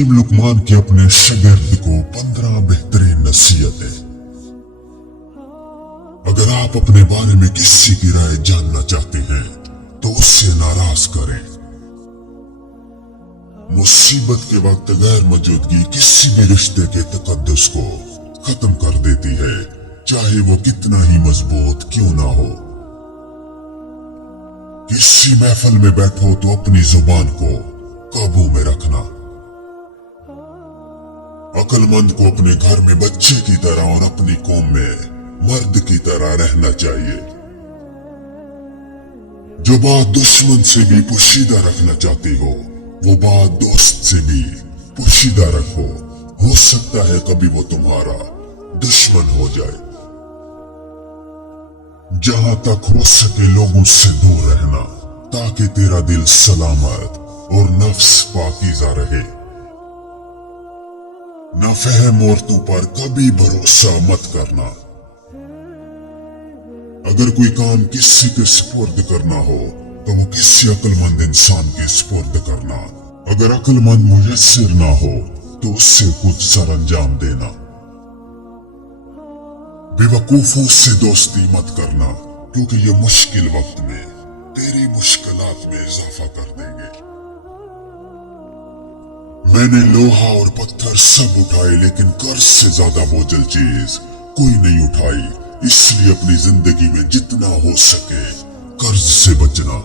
हकीम लुकमान की अपने शागिर्द को 15 बेहतरीन नसीहतें। अगर आप अपने बारे में किसी की राय जानना चाहते हैं तो उससे नाराज करें। मुसीबत के वक्त गैर मौजूदगी किसी भी रिश्ते के तकद्दुस को खत्म कर देती है, चाहे वो कितना ही मजबूत क्यों ना हो। किसी महफिल में बैठो तो अपनी जुबान को काबू में रखना। अक्लमंद को अपने घर में बच्चे की तरह और अपनी कौम में मर्द की तरह रहना चाहिए। जो बात दुश्मन से भी पोशीदा रखना चाहती हो वो बात दोस्त से भी पोशीदा रखो। हो सकता है कभी वो तुम्हारा दुश्मन हो जाए। जहां तक हो सके लोगों से दूर रहना ताकि तेरा दिल सलामत और नफ्स पाकीज़ा रहे। नाफहम औरतों पर कभी भरोसा मत करना। अगर कोई काम किसी के सुपुर्द करना हो तो वो किसी अक्लमंद इंसान के सुपुर्द करना। अगर अक्लमंद मुयस्सर ना हो तो उससे खुद सर अंजाम देना। बेवकूफों से दोस्ती मत करना क्योंकि ये मुश्किल वक्त में तेरी मुश्किलात में इजाफा कर देंगे। मैंने लोहा और पत्थर सब उठाए लेकिन कर्ज से ज्यादा बोझल चीज कोई नहीं उठाई। इसलिए अपनी जिंदगी में जितना हो सके कर्ज से बचना।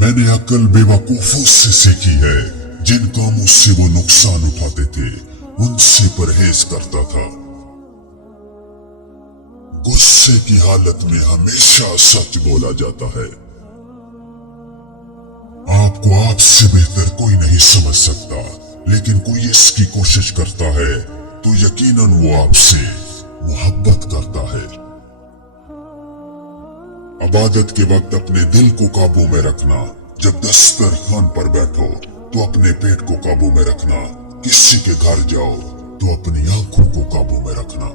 मैंने अक्ल बेवकूफों से सीखी है। जिन कामों से वो नुकसान उठाते थे उनसे परहेज करता था। गुस्से की हालत में हमेशा सच बोला जाता है। आपको आपसे बेहतर कोई नहीं समझ सकता, लेकिन कोई इसकी कोशिश करता है तो यकीनन वो आपसे मोहब्बत करता है। इबादत के वक्त अपने दिल को काबू में रखना। जब दस्तरखान पर बैठो तो अपने पेट को काबू में रखना। किसी के घर जाओ तो अपनी आंखों को काबू में रखना।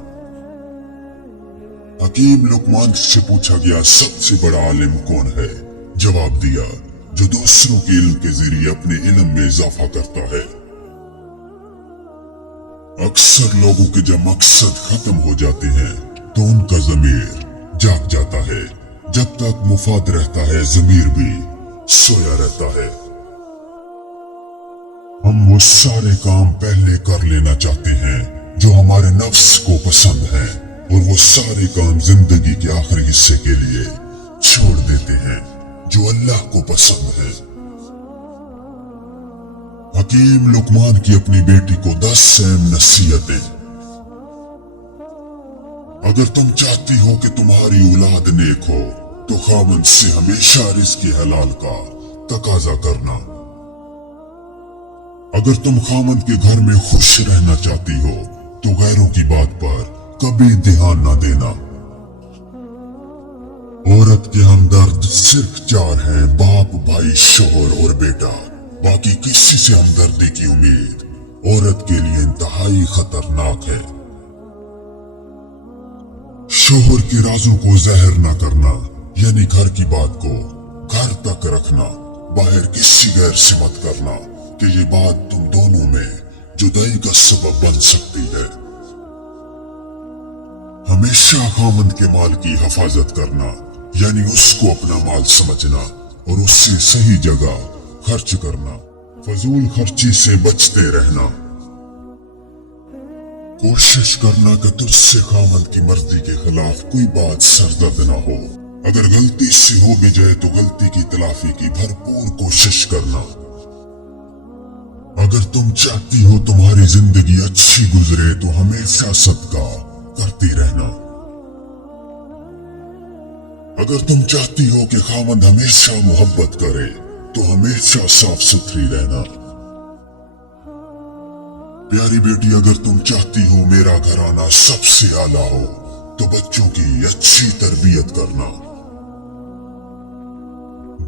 हकीम लुकमान से पूछा गया सबसे बड़ा आलिम कौन है? जवाब दिया जो दूसरों के इल्म के जरिए अपने इल्म में इजाफा करता है। अक्सर लोगों के जब मकसद खत्म हो जाते हैं तो उनका ज़मीर जाग जाता है। जब तक मुफाद रहता है ज़मीर भी सोया रहता है। हम वो सारे काम पहले कर लेना चाहते हैं जो हमारे नफ्स को पसंद है और वो सारे काम जिंदगी के आखिरी हिस्से के लिए छोड़ देते हैं जो अल्लाह को पसंद है। हकीम लुकमान की अपनी बेटी को 10 अहम नसीहतें। अगर तुम चाहती हो कि तुम्हारी औलाद नेक हो तो खामन से हमेशा रिज़्क़ हलाल का तकाजा करना। अगर तुम खामन के घर में खुश रहना चाहती हो तो गैरों की बात पर कभी ध्यान न देना। औरत के हमदर्द सिर्फ 4 हैं, बाप, भाई, शोहर और बेटा। बाकी किसी से हमदर्दी की उम्मीद औरत के लिए इंतहाई खतरनाक है। शोहर के राजों को जहर न करना, यानी घर की बात को घर तक रखना। बाहर किसी गैर से मत करना कि ये बात तुम दोनों में जुदाई का सबब बन सकती है। हमेशा खामंद के माल की हिफाजत करना, यानी उसको अपना माल समझना और उससे सही जगह खर्च करना। फजूल खर्ची से बचते रहना। कोशिश करना कि तुझसे खामंद की मर्जी के खिलाफ कोई बात सरदर्द ना हो। अगर गलती से हो भी जाए तो गलती की तलाफी की भरपूर कोशिश करना। अगर तुम चाहती हो तुम्हारी जिंदगी अच्छी गुजरे तो हमेशा सदका करती रहना। अगर तुम चाहती हो कि खामंद हमेशा मोहब्बत करे तो हमेशा साफ सुथरी रहना। प्यारी बेटी, अगर तुम चाहती हो मेरा घराना सबसे आला हो तो बच्चों की अच्छी तरबियत करना।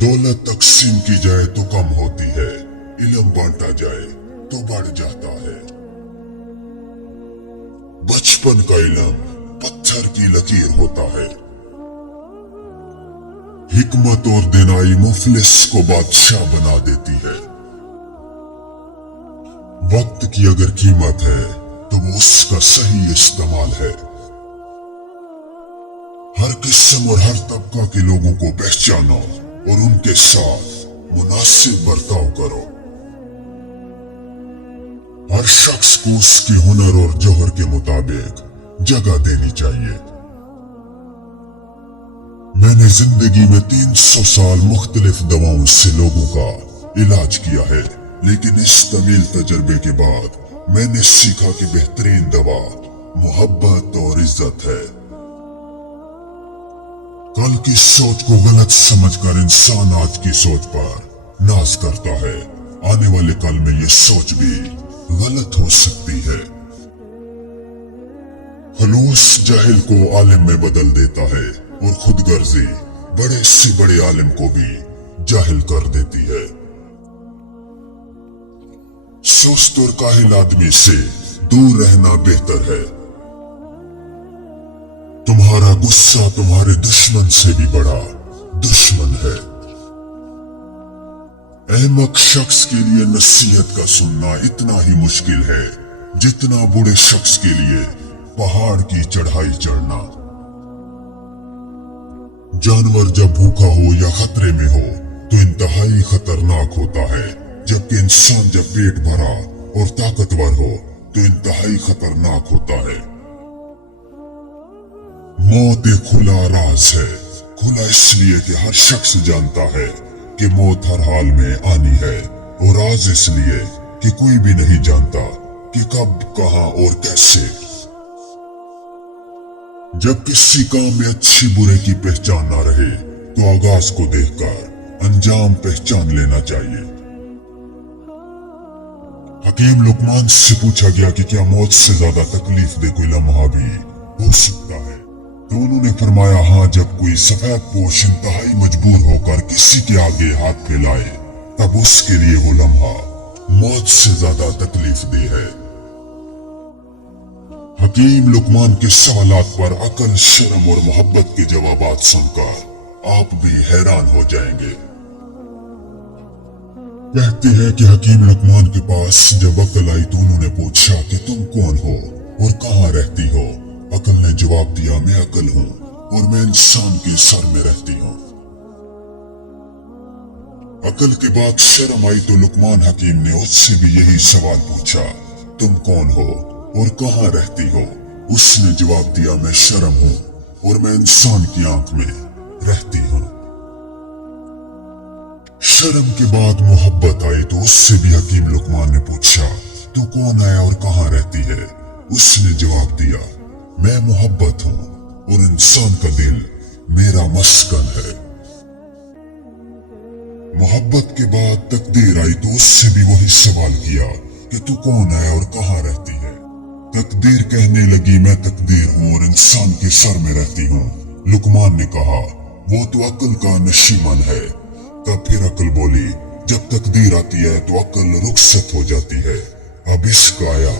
दौलत तकसीम की जाए तो कम होती है, इल्म बांटा जाए तो बढ़ जाता है। बचपन का इल्म पत्थर की लकीर होता है। हिकमत और दिनाई मुफलिस को बादशाह बना देती है। वक्त की अगर कीमत है तो वो उसका सही इस्तेमाल है। हर किस्म और हर तबका के लोगों को पहचानो और उनके साथ मुनासिब बर्ताव करो। हर शख्स को उसके हुनर और जौहर के मुताबिक जगह देनी चाहिए। मैंने जिंदगी में 300 साल मुख्तलिफ दवाओं से लोगों का इलाज किया है, लेकिन इस तवील तजर्बे के बाद मैंने सीखा कि बेहतरीन दवा मोहब्बत और इज्जत है। कल की सोच को गलत समझकर इंसान आज की सोच पर नाज करता है। आने वाले कल में ये सोच भी गलत हो सकती है। खलूस जाहिल को आलिम में बदल देता है और खुदगर्जी बड़े से बड़े आलिम को भी जाहिल कर देती है। सुस्त और काहिल आदमी से दूर रहना बेहतर है। तुम्हारा गुस्सा तुम्हारे दुश्मन से भी बड़ा दुश्मन है। अहमक शख्स के लिए नसीहत का सुनना इतना ही मुश्किल है जितना बूढ़े शख्स के लिए पहाड़ की चढ़ाई चढ़ना। जानवर जब भूखा हो या खतरे में हो तो इंतहाई खतरनाक होता है, जबकि इंसान जब पेट भरा और ताकतवर हो तो इंतहाई खतरनाक होता है। मौत एक खुला राज है। खुला इसलिए कि हर शख्स जानता है कि मौत हर हाल में आनी है, और राज इसलिए कि कोई भी नहीं जानता कि कब, कहां और कैसे। जब किसी काम में अच्छी बुरे की पहचान ना रहे तो आगाज को देखकर अंजाम पहचान लेना चाहिए। हकीम लुकमान से पूछा गया कि क्या मौत से ज्यादा तकलीफ दे कोई लम्हा भी हो सकता है, तो उन्होंने फरमाया हाँ, जब कोई सफेद पोश इंतहाई मजबूर होकर किसी के आगे हाथ फैलाए तब उसके लिए वो लम्हा मौत से ज्यादा तकलीफ दे है। हकीम लुकमान के सवालात पर अकल, शर्म और मोहब्बत के जवाबात सुनकर आप भी हैरान हो जाएंगे। कहते हैं कि हकीम लुकमान के पास जब अकल आई तो उन्होंने पूछा कि तुम कौन हो और कहाँ रहती हो। अकल ने जवाब दिया, मैं अकल हूँ और मैं इंसान के सर में रहती हूँ। अकल के बाद शर्म आई तो लुकमान हकीम ने उससे भी यही सवाल पूछा, तुम कौन हो और कहाँ रहती हो। उसने जवाब दिया, मैं शर्म हूँ और मैं इंसान की आंख में रहती हूँ। शर्म के बाद मोहब्बत आई तो उससे भी हकीम लुकमान ने पूछा, तू कौन है और कहाँ रहती है। उसने जवाब दिया, मैं मोहब्बत हूँ और इंसान का दिल मेरा मस्कन है। मोहब्बत के बाद तकदीर आई तो उससे भी वही सवाल किया कि तू कौन है और कहाँ रहती है। तकदीर कहने लगी, मैं तकदीर हूँ और इंसान के सर में रहती हूँ। लुकमान ने कहा, वो तो अकल का नशीमन है। तब फिर अकल बोली, जब तकदीर आती है तो अकल रुखसत हो जाती है। अब इश्क आया